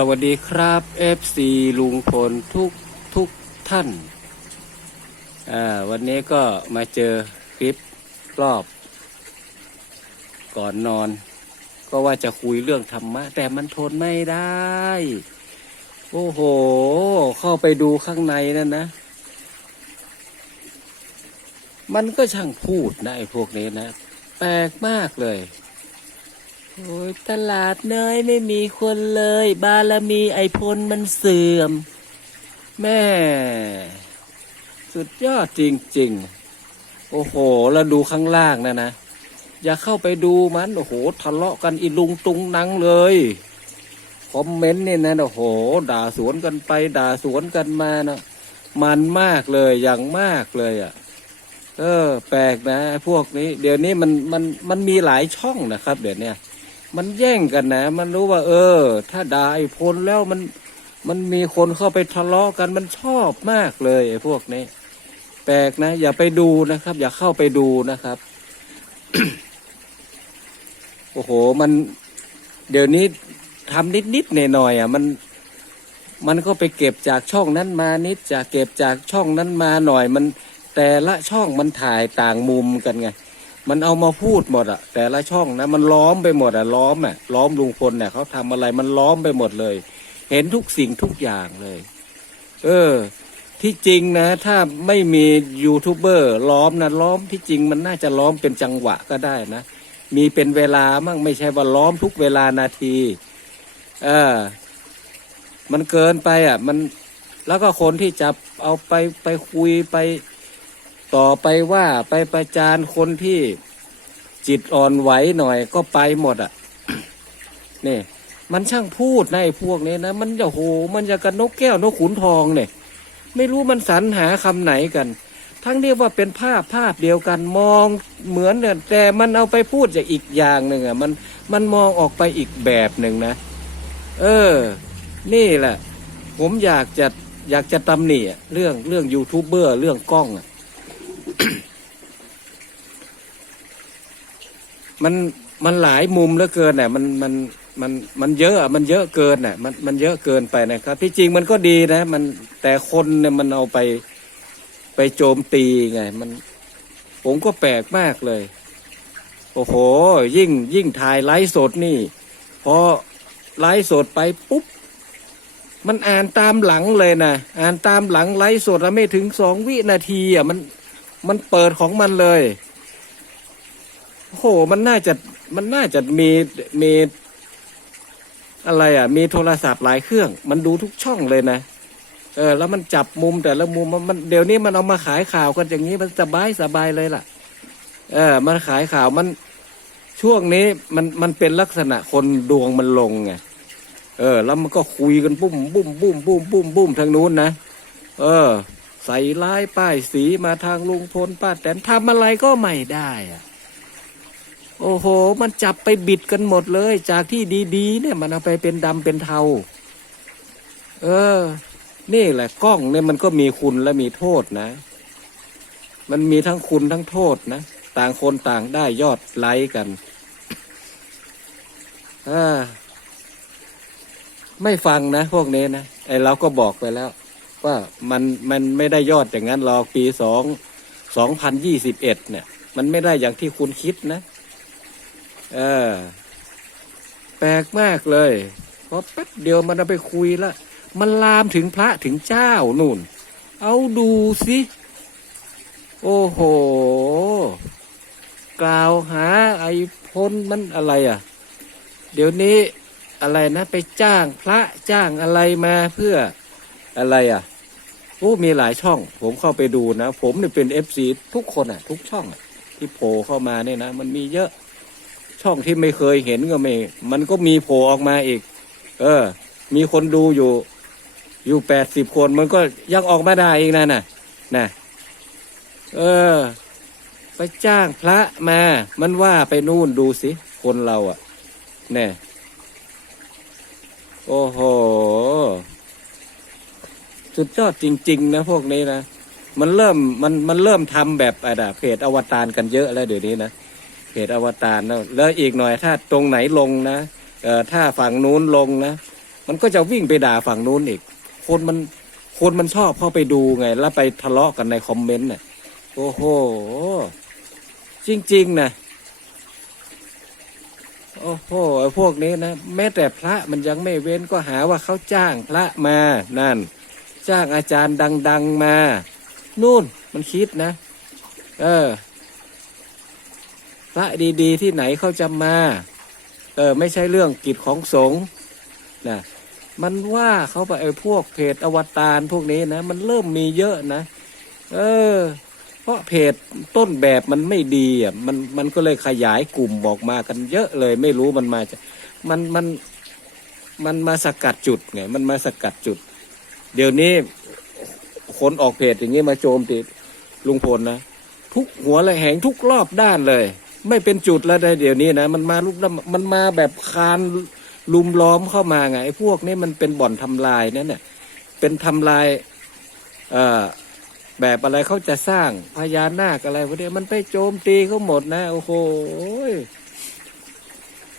สวัสดีครับ FC ลุงพลทุกทุกท่านวันนี้ก็มาเจอคลิปรอบ ก่อนนอน ก็ว่าจะคุยเรื่องธรรมะ แต่มันทนไม่ได้ โอ้โห เข้าไปดูข้างในนั่นนะ มันก็ช่างพูดนะไอ้พวกนี้นะ แปลกมากเลย โอ้ยตลาดเนยไม่มีคนเลย บารมีไอพลมันเสื่อม แม่ สุดยอดจริง ๆ โอ้โห แล้วดูข้างล่างนะนะ อย่าเข้าไปดูมัน โอ้โหทะเลาะกันอีลุงตุงนังเลย คอมเมนต์เนี่ยนะ โอ้โห ด่าสวนกันไป ด่าสวนกันมานะมันมากเลยอย่างมากเลยอะเออ แปลกนะ พวกนี้ เดี๋ยวนี้มันมันมันมีหลายช่องนะครับ เดี๋ยวนี้ มันแย่งกันนะ มันรู้ว่า เออ ถ้าด่าไอ้พลแล้วมันมันมีคนเข้าไปทะเลาะกันมันชอบมากเลยไอ้พวกนี้ แปลกนะ อย่าไปดูนะครับ อย่าเข้าไปดูนะครับ โอ้โห มัน เดี๋ยวนี้ทำนิดนิดๆหน่อยหน่อยๆอะ มัน มันก็ไปเก็บจากช่องนั้นมานิดจากเก็บจากช่องนั้นมาหน่อย มันแต่ละช่องมันถ่ายต่างมุมกันไง มันเอามาพูดหมดอะแต่ละช่องนะ มันล้อมไปหมดอะล้อมอะล้อมลุงพลเนี่ยเขาทำอะไรมันล้อมไปหมดเลย เห็นทุกสิ่งทุกอย่างเลย เออ ที่จริงนะ ถ้าไม่มียูทูบเบอร์ล้อมนะล้อมที่จริงมันน่าจะล้อมเป็นจังหวะก็ได้นะมีเป็นเวลามั่งไม่ใช่ว่าล้อมทุกเวลานาที เออ มันเกินไปอะ มันแล้วก็คนที่จะเอาไปไปคุยไป ต่อไปว่าไปประจานคนที่จิตอ่อนไหวหน่อยก็ไปหมดอะนี่มันช่างพูดในพวกนี้นะ มันจะโห มันจะกันนกแก้วนกขุนทองเนี่ย ไม่รู้มันสรรหาคำไหนกัน ทั้งเรียกว่าเป็นภาพภาพเดียวกันมองเหมือนเนี่ยแต่มันเอาไปพูดจากอีกอย่างหนึ่งอะมันมันมองออกไปอีกแบบหนึ่งนะ เออ นี่แหละ ผมอยากจะอยากจะตำหนิเรื่องเรื่องยูทูบเบอร์เรื่องกล้องอะ มันมันหลายมุมเหลือเกินน่ะมันมันมันมันเยอะอะมันเยอะเกินน่ะมันมันเยอะเกินไปนะครับ ที่จริงมันก็ดีนะ มันแต่คนเนี่ยมันเอาไปไปโจมตีไง มัน ผมก็แปลกมากเลย โอ้โห ยิ่งยิ่งถ่ายไลฟ์สดนี่พอไลฟ์สดไปปุ๊บ มันอ่านตามหลังเลยนะอ่านตามหลังไลฟ์สดแล้วไม่ถึงสองวินาทีอะมัน มันเปิดของมันเลยโอ้โหมันน่าจะมันน่าจะมีมีอะไรอะ มีโทรศัพท์หลายเครื่อง มันดูทุกช่องเลยนะเออ แล้วมันจับมุมแต่ละมุมมันเดี๋ยวนี้มันเอามาขายข่าวกันอย่างนี้มันสบายสบายเลยล่ะ เออ มันขายข่าวมันช่วงนี้มันมันเป็นลักษณะคนดวงมันลงไงเออ แล้วมันก็คุยกันบุ้มบุ้มบุ้มบุ้มบุ้มบุ้มทางนู้นนะเออ ใส่ร้ายป้ายสีมาทางลุงพลป้าแตนทำอะไรก็ไม่ได้อะโอ้โห มันจับไปบิดกันหมดเลย จากที่ดีๆ เนี่ย มันเอาไปเป็นดำเป็นเทา เออ นี่แหละกล้องเนี่ยมันก็มีคุณและมีโทษนะ มันมีทั้งคุณทั้งโทษนะ ต่างคนต่างได้ยอดไลค์กันอ่าไม่ฟังนะ พวกนี้นะไอเราก็บอกไปแล้ว ว่ามันมันไม่ได้ยอดอย่างนั้นหรอกปีสองสองพันยี่สิบเอ็ดเนี่ย มันไม่ได้อย่างที่คุณคิดนะ เออ แปลกมากเลยพอแป๊บเดียวมันเอาไปคุยละมันลามถึงพระถึงเจ้านู่น เอาดูสิ โอ้โห กล่าวหาไอ้พลมันอะไรอะ เดี๋ยวนี้อะไรนะ ไปจ้างพระจ้างอะไรมาเพื่อ อะไรอะโอ้มีหลายช่อง ผมเข้าไปดูนะ ผมเนี่ยเป็นเอฟซีทุกคนอะ ทุกช่องอะ ที่โผล่เข้ามาเนี่ยนะ มันมีเยอะช่องที่ไม่เคยเห็นก็ไม่ มันก็มีโผล่ออกมาอีก เออ มีคนดูอยู่ อยู่แปดสิบคนมันก็ยังออกมาได้อีกนะน่ะนะเออ ไปจ้างพระมา มันว่าไปนู่นดูสิคนเราอะ่ะ แน่ โอ้โห สุดยอดจริง ๆ นะพวกนี้นะ มันเริ่มมันมันเริ่มทำแบบอะไรเพจอวตารกันเยอะแล้วเดี๋ยวนี้นะเพจอวตารนะแล้วอีกหน่อยถ้าตรงไหนลงนะเอ่อถ้าฝั่งนู้นลงนะ มันก็จะวิ่งไปด่าฝั่งนู้นอีก คนมันคนมันชอบเข้าไปดูไง แล้วไปทะเลาะกันในคอมเมนต์เนี่ยโอ้โห จริง ๆ นะโอ้โหพวกนี้นะ แม้แต่พระมันยังไม่เว้นก็หาว่าเขาจ้างพระมานั่น จ้างอาจารย์ดัง ๆมา นู่นมันคิดนะ เออ พระดีๆที่ไหนเขาจะมา เออ ไม่ใช่เรื่องกิจของสงฆ์นะมันว่าเขาไปไอ้พวกเพจอวตารพวกนี้นะ มันเริ่มมีเยอะนะ เออ เพราะเพจต้นแบบมันไม่ดีอะมันมันก็เลยขยายกลุ่มออกมากันเยอะเลย ไม่รู้มันมาจากมันมันมันมาสกัดจุดไงมันมาสกัดจุด เดี๋ยวนี้คนออกเพจอย่างนี้มาโจมตีลุงพลนะ ทุกหัวเลยแหงทุกรอบด้านเลย ไม่เป็นจุดแล้วได้เดี๋ยวนี้นะ มันมาลุกมันมาแบบคานลุมล้อมเข้ามาไงไอ้พวกนี้มันเป็นบ่อนทำลายนั่นเนี่ยเป็นทำลายเอ่อแบบอะไรเขาจะสร้างพญานาคอะไรพวกนี้มันไปโจมตีเขาหมดนะ โอ้โห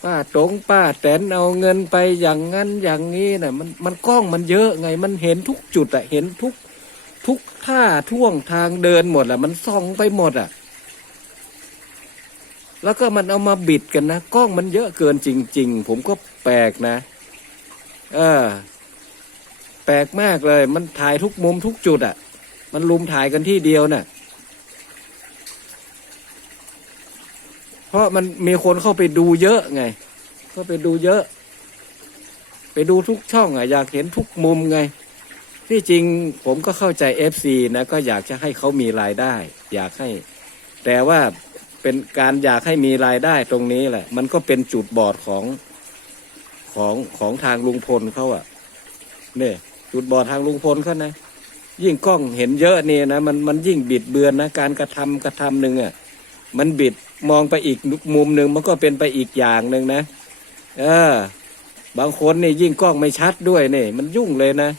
ป้าตรงป้าแตนเอาเงินไปอย่างนั้นอย่างนี้นะ่ะมันมันกล้องมันเยอะไงมันเห็นทุกจุดอะเห็นทุกทุกท่าท่วงทางเดินหมดอะมันส่องไปหมดอะแล้วก็มันเอามาบิดกันนะกล้องมันเยอะเกินจริง ๆ ผมก็แปลกนะ เออ แปลกมากเลย มันถ่ายทุกมุมทุกจุดอะมันลุมถ่ายกันที่เดียวน่ะ เพราะมันมีคนเข้าไปดูเยอะไง เข้าไปดูเยอะ ไปดูทุกช่องอะอยากเห็นทุกมุมไง ที่จริงผมก็เข้าใจเอฟซีนะก็อยากจะให้เขามีรายได้ อยากให้ แต่ว่าเป็นการอยากให้มีรายได้ตรงนี้แหละ มันก็เป็นจุดบอดของของของทางลุงพลเขาอะเนี่ยจุดบอดทางลุงพลเขานะยิ่งกล้องเห็นเยอะนี่นะมันมันยิ่งบิดเบือนนะการกระทำกระทำหนึ่งอะมันบิด มองไปอีกมุมหนึ่งมันก็เป็นไปอีกอย่างหนึ่งนะ เออ บางคนนี่ยิ่งกล้องไม่ชัดด้วยนี่มันยุ่งเลยนะ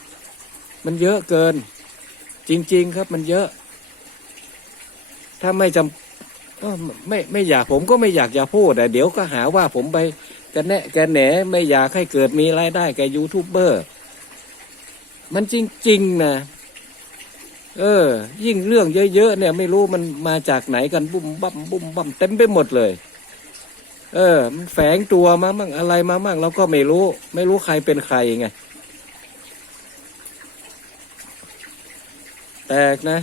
มันเยอะเกิน จริง ๆ ครับ มันเยอะ ถ้าไม่จำไม่ไม่อยากผมก็ไม่อยากจะพูดแต่เดี๋ยวก็หาว่าผมไปกันแนะกันแหนไม่อยากให้เกิดมีรายได้แกยูทูบเบอร์ มันจริง ๆ นะ เออ ยิ่งเรื่องเยอะๆเนี่ย ไม่รู้มันมาจากไหนกันบุ้มบั่มบุ้มบั่มเต็มไปหมดเลย เออ มันแฝงตัวมามั่งอะไรมามั่งเราก็ไม่รู้ ไม่รู้ใครเป็นใครไงแตกนะ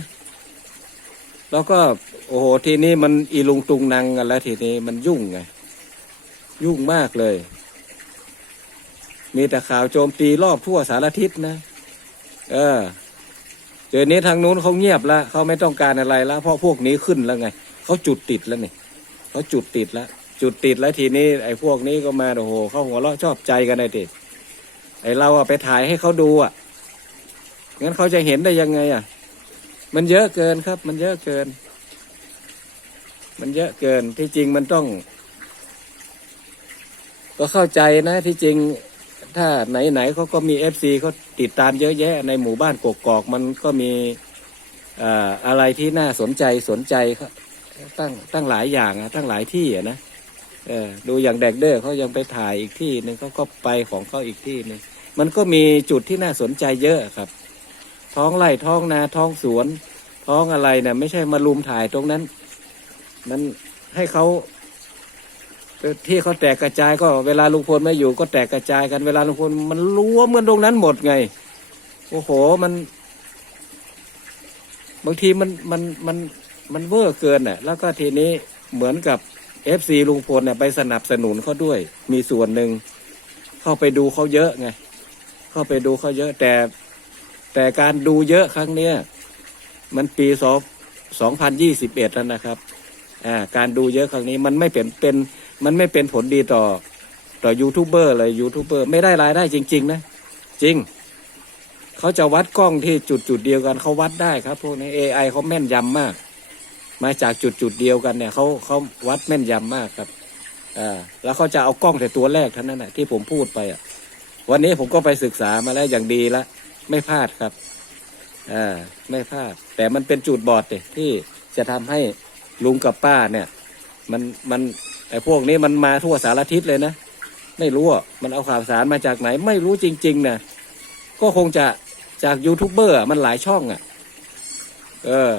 แล้วก็ โอ้โหทีนี้มันอีลุงตุงนางกันแล้วทีนี้มันยุ่งไงยุ่งมากเลย มีแต่ข่าวโจมตีรอบทั่วสารทิศนะ เออ เดี๋ยวนี้ทางนู้นเขาเงียบแล้วเขาไม่ต้องการอะไรแล้วเพราะพวกนี้ขึ้นแล้วไงเขาจุดติดแล้วนี่เขาจุดติดแล้ว จุดติดแล้วทีนี้ไอ้พวกนี้ก็มาโอ้โหเขาหัวเราะชอบใจกันไอ้ติไอ้เราอะไปถ่ายให้เขาดูอะงั้นเขาจะเห็นได้ยังไงอะมันเยอะเกินครับ มันเยอะเกิน มันเยอะเกินที่จริงมันต้อง ก็เข้าใจนะที่จริง ถ้าไหนๆเขาก็มีเอฟซีเขาติดตามเยอะแยะในหมู่บ้านกกอกมันก็มีอะไรที่น่าสนใจสนใจตั้งตั้งหลายอย่างอะตั้งหลายที่อะนะดูอย่างแดกเดอร์เขายังไปถ่ายอีกที่หนึ่งเขาก็ไปของเขาอีกที่หนึ่งมันก็มีจุดที่น่าสนใจเยอะครับ ท้องไร่ท้องนาท้องสวน ท้องอะไรเนี่ยไม่ใช่มาลุมถ่ายตรงนั้นมันให้เขา ที่เขาแตกกระจายก็เวลาลุงพลไม่อยู่ก็แตกกระจายกันเวลาลุงพลมันรวมกันตรงนั้นหมดไง โอ้โหมัน บางทีมันมันมันมันเวอร์เกินอะ แล้วก็ทีนี้เหมือนกับเอฟซีลุงพลเนี่ยไปสนับสนุนเขาด้วย มีส่วนหนึ่งเข้าไปดูเขาเยอะไง เข้าไปดูเขาเยอะแต่ แต่การดูเยอะครั้งเนี้ยมันปีสองสองพันยี่สิบเอ็ดแล้วนะครับอ่าการดูเยอะครั้งนี้มันไม่เป็นเป็น มันไม่เป็นผลดีต่อต่อยูทูบเบอร์เลยยูทูบเบอร์ไม่ได้รายได้จริง ๆ นะ จริง เขาจะวัดกล้องที่จุดจุดเดียวกันเขาวัดได้ครับ พวกนี้ AI เขาแม่นยำมาก มาจากจุดจุดเดียวกันเนี่ยเขาเขาวัดแม่นยำมากครับอ่าแล้วเขาจะเอากล้องแต่ตัวแรกเท่านั้นแหะที่ผมพูดไปอะ วันนี้ผมก็ไปศึกษามาแล้วอย่างดีละไม่พลาดครับอ่าไม่พลาด แต่มันเป็นจุดบอดเลยที่จะทำให้ลุงกับป้าเนี่ย มันมัน ไอ้พวกนี้มันมาทั่วสารทิศเลยนะ ไม่รู้อะมันเอาข่าวสารมาจากไหน ไม่รู้จริงๆนะก็คงจะจากยูทูบเบอร์มันหลายช่องอะ เออ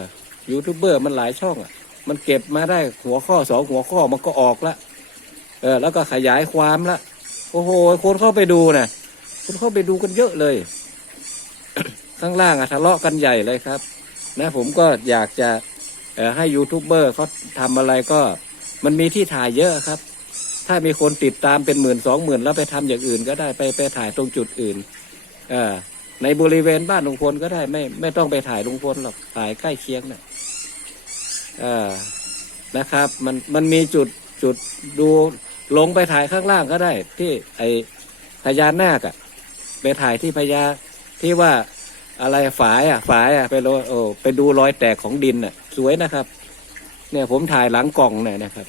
ยูทูบเบอร์มันหลายช่องอะ มันเก็บมาได้หัวข้อสองหัวข้อมันก็ออกละเออ แล้วก็ขยายความละโอ้โหคนเข้าไปดูนะคนเข้าไปดูกันเยอะเลย ข้างล่างอะทะเลาะกันใหญ่เลยครับ นะผมก็อยากจะให้ยูทูบเบอร์เขาทำอะไรก็ มันมีที่ถ่ายเยอะครับ ถ้ามีคนติดตามเป็นหมื่นสองหมื่นแล้วไปทำอย่างอื่นก็ได้ไปไปถ่ายตรงจุดอื่น เออในบริเวณบ้านลุงพลก็ได้ไม่ไม่ต้องไปถ่ายลุงพลหรอกถ่ายใกล้เคียงนะ่ะเออนะครับ มันมันมีจุดจุดดูลงไปถ่ายข้างล่างก็ได้ ที่ไอพญานาคอะไปถ่ายที่พญาที่ว่าอะไรฝายอะฝายอะไปโรยโอ้ไปดูรอยแตกของดินอะ สวยนะครับ เนี่ย ผมถ่ายหลังกล่องเนี่ยนะครับ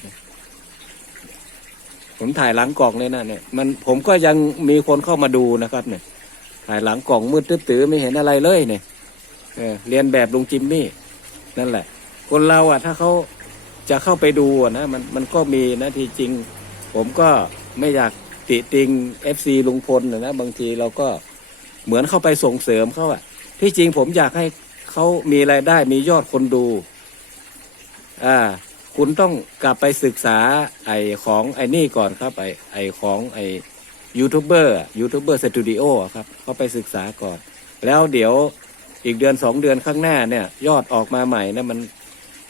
ผมถ่ายหลังกล่องเลยนะเนี่ย มันผมก็ยังมีคนเข้ามาดูนะครับ เนี่ย ถ่ายหลังกล่องมืดตื้อไม่เห็นอะไรเลยเนี่ยเเรียนแบบลุงจิมมี่นั่นแหละ คนเราอะ ถ้าเขาจะเข้าไปดูนะมันมันก็มีนะที่จริง ผมก็ไม่อยากติติงเอฟซีลุงพลนะบางทีเราก็เหมือนเข้าไปส่งเสริมเขาอะที่จริงผมอยากให้เขามีรายได้มียอดคนดู อ่าคุณต้องกลับไปศึกษาไอของไอนี่ก่อนครับไอไอของไอยูทูบเบอร์ยูทูบเบอร์สตูดิโอครับเขาไปศึกษาก่อน แล้วเดี๋ยวอีกเดือนสองเดือนข้างหน้าเนี่ย ยอดออกมาใหม่นะมัน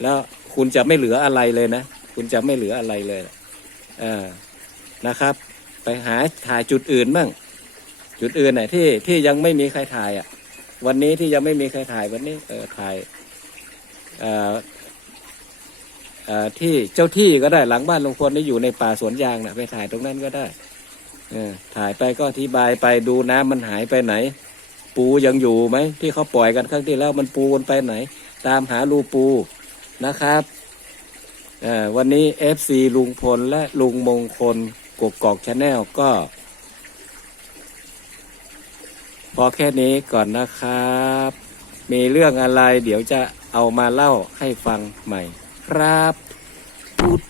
แล้วคุณจะไม่เหลืออะไรเลยนะ คุณจะไม่เหลืออะไรเลยเออนะครับ ไปหาถ่ายจุดอื่นบ้างจุดอื่นไหนที่ที่ยังไม่มีใครถ่ายอะ วันนี้ที่ยังไม่มีใครถ่ายวันนี้เออถ่ายเอ่อเอ่อ ที่เจ้าที่ก็ได้หลังบ้านลุงพลนี่อยู่ในป่าสวนยางนะไปถ่ายตรงนั้นก็ได้ถ่ายไปก็อธิบายไปดูน้ำมันหายไปไหน ปูยังอยู่ไหมที่เขาปล่อยกันครั้งที่แล้วมันปูมันไปไหน ตามหารูปูนะครับวันนี้ FC ลุงพลและลุงมงคลกกอกชาแนลก็ พอแค่นี้ก่อนนะครับ มีเรื่องอะไรเดี๋ยวจะเอามาเล่าให้ฟังใหม่ ครับพูด